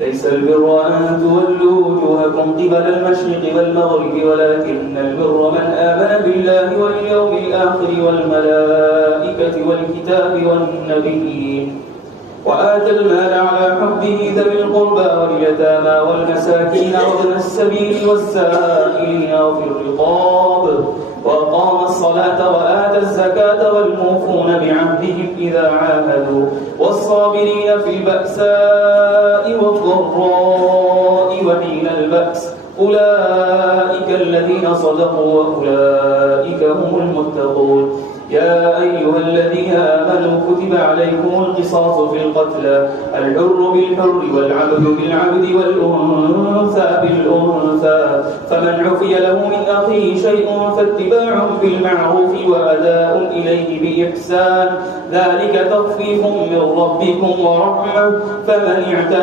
ليس البر أن تولوا وجوهكم قبل المشرق والمغرب ولكن البر من آمن بالله واليوم الآخر والملائكة والكتاب والنبيين وآتى المال على حبه ذوي القربى واليتامى والمساكين وابن السبيل والسائلين وفي الرقاب وأقام الصلاة وآتى الزكاة والموفون بعهدهم إذا عاهدوا والصابرين في البأساء والضراء وحين البأس أولئك الذين صدقوا وأولئك هم المتقون. يا أيها الذين آمنوا كتب عليكم القصاص في القتلى الحر بالحر والعبد بالعبد والأنثى بالأنثى فمن عفي له من أخيه شيء فاتباع بالمعروف وأداء إليه بإحسان ذلك تخفيف من ربكم ورحمة فمن اعتدى